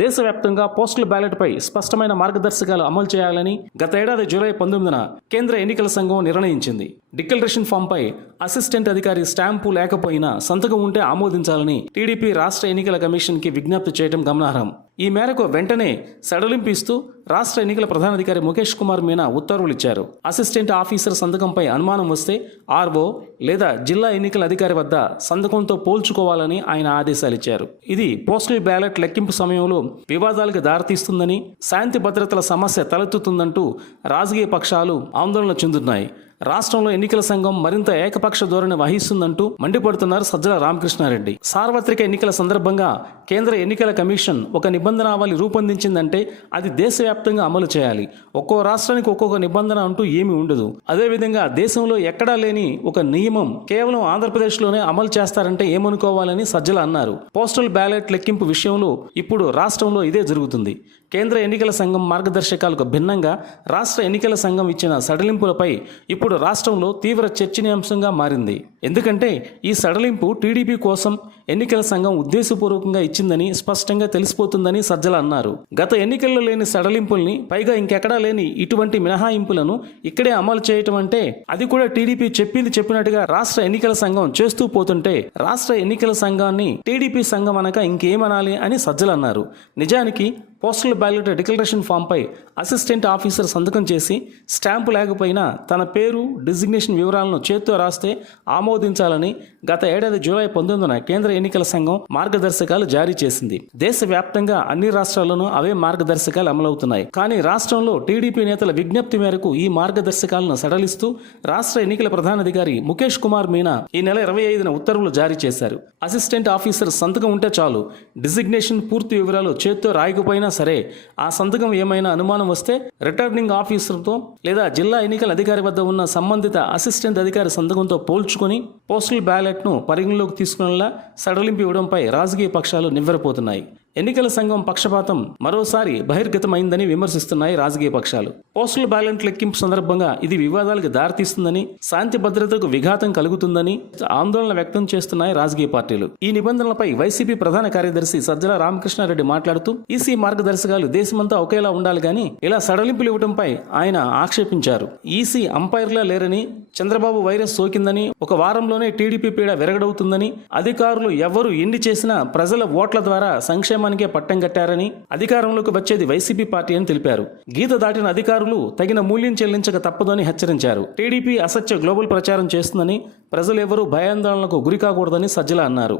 దేశవ్యాప్తంగా పోస్టల్ బ్యాలెట్పై స్పష్టమైన మార్గదర్శకాలు అమలు చేయాలని గత ఏడాది జూలై 19న కేంద్ర ఎన్నికల సంఘం నిర్ణయించింది. డిక్లరేషన్ ఫామ్పై అసిస్టెంట్ అధికారి స్టాంపు లేకపోయినా సంతకం ఉంటే ఆమోదించాలని టీడీపీ రాష్ట్ర ఎన్నికల కమిషన్కి విజ్ఞప్తి చేయడం గమనార్హం. ఈ మేరకు వెంటనే సడలింపు ఇస్తూ రాష్ట్ర ఎన్నికల ప్రధానాధికారి ముఖేష్ కుమార్ మీనా ఉత్తర్వులు ఇచ్చారు. అసిస్టెంట్ ఆఫీసర్ సంతకంపై అనుమానం వస్తే ఆర్ఓ లేదా జిల్లా ఎన్నికల అధికారి వద్ద సంతకంతో పోల్చుకోవాలని ఆయన ఆదేశాలిచ్చారు. ఇది పోస్టల్ బ్యాలెట్ లెక్కింపు సమయంలో వివాదాలకు దారితీస్తుందని, శాంతి భద్రతల సమస్య తలెత్తుతుందంటూ రాజకీయ పక్షాలు ఆందోళన చెందుతున్నాయి. రాష్ట్రంలో ఎన్నికల సంఘం మరింత ఏకపక్ష ధోరణి వహిస్తుందంటూ మండిపడుతున్నారు సజ్జల రామకృష్ణారెడ్డి. సార్వత్రిక ఎన్నికల సందర్భంగా కేంద్ర ఎన్నికల కమిషన్ ఒక నిబంధనావళి రూపొందించిందంటే అది దేశవ్యాప్తంగా అమలు చేయాలి. ఒక్కో రాష్ట్రానికి ఒక్కొక్క నిబంధన అంటూ ఏమీ ఉండదు. అదేవిధంగా దేశంలో ఎక్కడా లేని ఒక నియమం కేవలం ఆంధ్రప్రదేశ్లోనే అమలు చేస్తారంటే ఏమనుకోవాలని సజ్జల అన్నారు. పోస్టల్ బ్యాలెట్ లెక్కింపు విషయంలో ఇప్పుడు రాష్ట్రంలో ఇదే జరుగుతుంది. కేంద్ర ఎన్నికల సంఘం మార్గదర్శకాలకు భిన్నంగా రాష్ట్ర ఎన్నికల సంఘం ఇచ్చిన సడలింపులపై ఇప్పుడు రాష్ట్రంలో తీవ్ర చర్చనీయాంశంగా మారింది. ఎందుకంటే ఈ సడలింపు టీడీపీ కోసం ఎన్నికల సంఘం ఉద్దేశపూర్వకంగా ఇచ్చిందని స్పష్టంగా తెలిసిపోతుందని సజ్జల అన్నారు. గత ఎన్నికల్లో లేని సడలింపుల్ని, పైగా ఇంకెక్కడా లేని ఇటువంటి మినహాయింపులను ఇక్కడే అమలు చేయటం అంటే అది కూడా టీడీపీ చెప్పింది చెప్పినట్టుగా రాష్ట్ర ఎన్నికల సంఘం చేస్తూ పోతుంటే రాష్ట్ర ఎన్నికల సంఘాన్ని టీడీపీ సంఘం అనక ఇంకేమనాలి అని సజ్జల అన్నారు. నిజానికి పోస్టల్ బ్యాలెట్ డిక్లరేషన్ ఫామ్పై అసిస్టెంట్ ఆఫీసర్ సంతకం చేసి స్టాంపు లేకపోయినా తన పేరు, డిజిగ్నేషన్ వివరాలను చేత్తో రాస్తే ఆమోదించాలని గత ఏడాది జూలై 19న కేంద్ర ఎన్నికల సంఘం మార్గదర్శకాలు జారీ చేసింది. దేశవ్యాప్తంగా అన్ని రాష్ట్రాల్లోనూ అవే మార్గదర్శకాలు అమలవుతున్నాయి. కానీ రాష్ట్రంలో టీడీపీ నేతల విజ్ఞప్తి మేరకు ఈ మార్గదర్శకాలను సడలిస్తూ రాష్ట్ర ఎన్నికల ప్రధానాధికారి ముఖేష్ కుమార్ మీనా ఈ నెల 25న ఉత్తర్వులు జారీ చేశారు. అసిస్టెంట్ ఆఫీసర్ సంతకం ఉంటే చాలు, డిజిగ్నేషన్ పూర్తి వివరాలు చేత్తో రాయకపోయినా సరే ఆ సంతకం ఏమైనా అనుమానం వస్తే రిటర్నింగ్ ఆఫీసర్తో లేదా జిల్లా ఎన్నికల అధికారి వద్ద ఉన్న సంబంధిత అసిస్టెంట్ అధికారి సంతకంతో పోల్చుకొని పోస్టల్ బ్యాలెట్ను పరిగణలోకి తీసుకునేలా సడలింపు ఇవ్వడంపై రాజకీయ పక్షాలు నివ్వెరపోతున్నాయి. ఎన్నికల సంఘం పక్షపాతం మరోసారి బహిర్గతమైందని విమర్శిస్తున్నాయి రాజకీయ పక్షాలు. పోస్టల్ బ్యాలెట్ లెక్కింపు సందర్భంగా ఇది వివాదాలకు దారితీస్తుందని, శాంతి భద్రతకు విఘాతం కలుగుతుందని ఆందోళన వ్యక్తం చేస్తున్నాయి రాజకీయ పార్టీలు. ఈ నిబంధనలపై వైసీపీ ప్రధాన కార్యదర్శి సజ్జల రామకృష్ణారెడ్డి మాట్లాడుతూ ఈసీ మార్గదర్శకాలు దేశమంతా ఒకేలా ఉండాలి కానీ ఇలా సడలింపులు ఇవ్వడంపై ఆయన ఆక్షేపించారు. ఈసీ అంపైర్లా లేరని, చంద్రబాబు వైరస్ సోకిందని, ఒక వారంలోనే టీడీపీ పీడ విరగడవుతుందని, అధికారులు ఎవరు ఎన్ని చేసినా ప్రజల ఓట్ల ద్వారా సంక్షేమానికే పట్టం కట్టారని, అధికారంలోకి వచ్చేది వైసీపీ పార్టీ అని తెలిపారు. గీత దాటిన అధికారులు తగిన మూల్యం చెల్లించక తప్పదని హెచ్చరించారు. టీడీపీ అసత్య గ్లోబల్ ప్రచారం చేస్తుందని, ప్రజలెవరూ భయాందోళనకు గురికాకూడదని సజ్జల అన్నారు.